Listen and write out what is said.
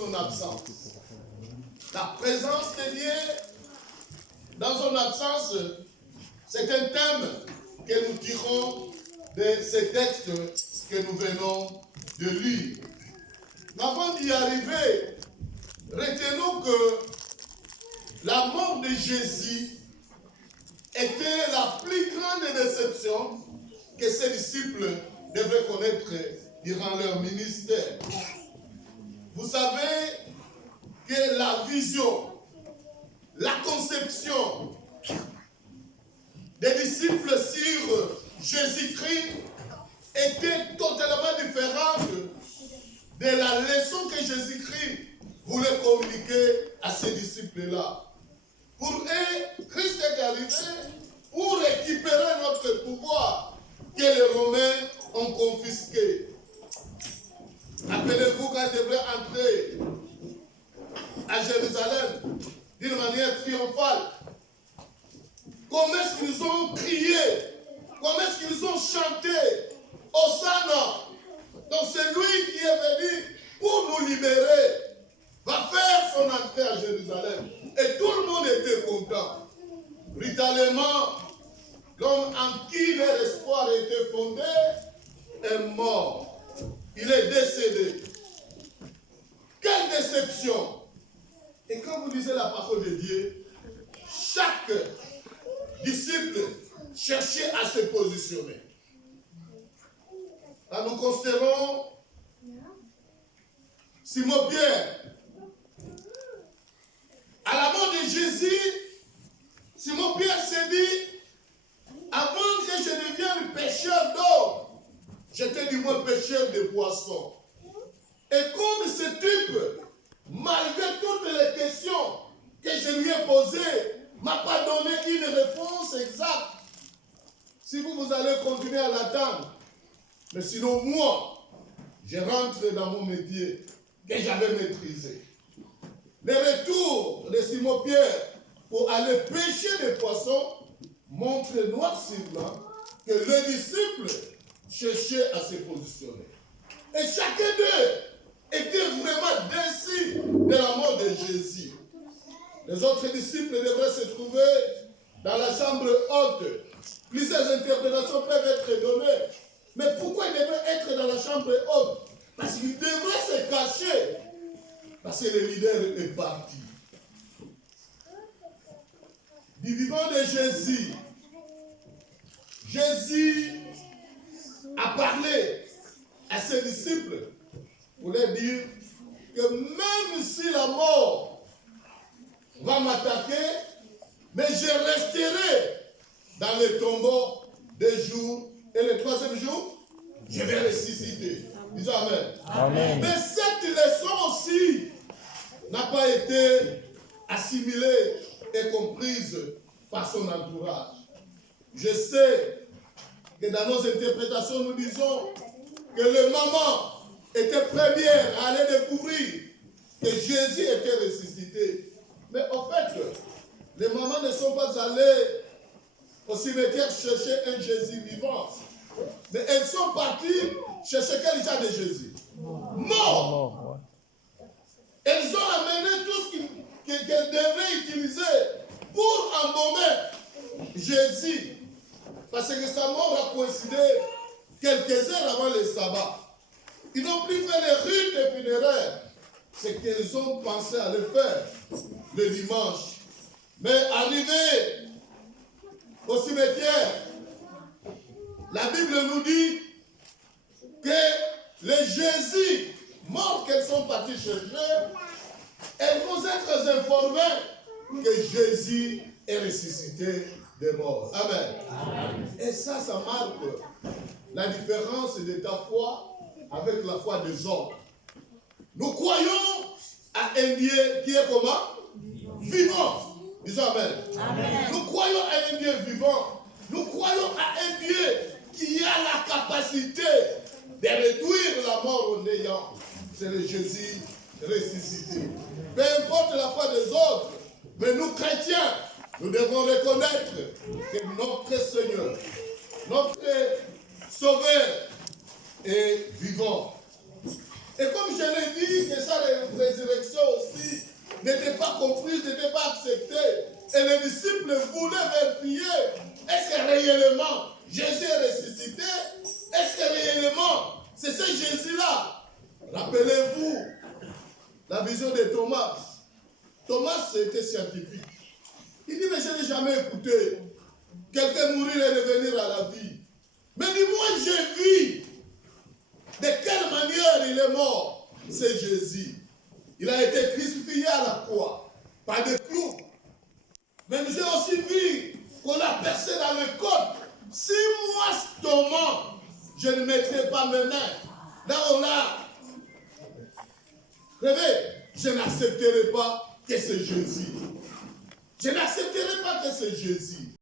son absence. La présence de Dieu dans son absence, c'est un thème que nous tirons de ces textes que nous venons de lire. Mais avant d'y arriver, retenons que la mort de Jésus était la plus grande déception que ses disciples devraient connaître durant leur ministère. Vous savez que la vision, la conception des disciples sur Jésus-Christ était totalement différente de la leçon que Jésus-Christ voulait communiquer à ces disciples-là. Pour eux, Christ est arrivé pour récupérer notre pouvoir que les Romains ont confisqué. Rappelez-vous quand ils devraient entrer à Jérusalem d'une manière triomphale. Comment est-ce qu'ils ont crié? Comment est-ce qu'ils ont chanté? Hosanna! Donc c'est lui qui est venu pour nous libérer, va faire son entrée à Jérusalem. Et tout le monde était content. Brutalement, l'homme en qui leur espoir était fondé est mort. Il est décédé. Quelle déception! Et quand vous lisez la parole de Dieu, chaque disciple cherchait à se positionner. Là, nous considérons Simon-Pierre. À la mort de Jésus, Simon-Pierre s'est dit, avant que je devienne pêcheur d'eau, j'étais du moins pêcheur de poissons. Et comme ce type, malgré toutes les questions que je lui ai posées, ne m'a pas donné une réponse exacte. Si vous allez continuer à l'attendre, mais sinon moi, je rentre dans mon métier que j'avais maîtrisé. Le retour de Simon-Pierre pour aller pêcher des poissons montre noir sur blanc que les disciples cherchaient à se positionner. Et chacun d'eux était vraiment déçu de la mort de Jésus. Les autres disciples devraient se trouver dans la chambre haute. Plusieurs interprétations peuvent être données. Mais pourquoi ils devraient être dans la chambre haute? Parce qu'ils devraient se cacher. Parce que le leader est parti. Du vivant de Jésus, Jésus a parlé à ses disciples pour leur dire que même si la mort va m'attaquer, mais je resterai dans le tombeau 2 jours et le 3e jour, je vais ressusciter. Disons Amen. Amen. Mais cette leçon aussi n'a pas été assimilée et comprise par son entourage. Je sais que dans nos interprétations, nous disons que les mamans étaient premières à aller découvrir que Jésus était ressuscité. Mais en fait, les mamans ne sont pas allées au cimetière chercher un Jésus vivant. Mais elles sont parties chercher quel genre de Jésus? Mort. Elles ont amené tout ce qu'elles devaient utiliser pour embaumer Jésus. Parce que sa mort a coïncidé quelques heures avant le sabbat. Ils n'ont plus fait les rites funéraires. C'est qu'elles ont pensé à le faire le dimanche. Mais arrivé au cimetière, la Bible nous dit que le Jésus mort qu'elles sont parties chercher, elles vont être informées que Jésus est ressuscité des morts. Amen. Amen. Et ça marque la différence de ta foi avec la foi des hommes. Nous croyons à un Dieu qui est comment? Vivant. Disons Amen. Amen. Nous croyons à un Dieu vivant. Nous croyons à un Dieu qui a la capacité de réduire la mort au néant. C'est le Jésus ressuscité. Peu importe la foi des autres, mais nous chrétiens, nous devons reconnaître que notre Seigneur, notre Sauveur est vivant. Et comme je l'ai dit, que sa résurrection n'était pas comprise, n'était pas acceptée. Et les disciples voulaient vérifier, est-ce que réellement Jésus est ressuscité? Est-ce que réellement c'est ce Jésus-là? Rappelez-vous la vision de Thomas. Thomas était scientifique. Il dit, mais je n'ai jamais écouté quelqu'un mourir et revenir à la vie. Mais dis-moi, j'ai vu de quelle manière il est mort. C'est Jésus. Il a été crucifié à la croix par des clous. Mais j'ai aussi vu qu'on l'a percé dans le côte. Si moi, Thomas, je ne mettrai pas mes mains là on l'a rêvé, je n'accepterai pas que c'est Jésus. Je n'accepterai pas que c'est Jésus.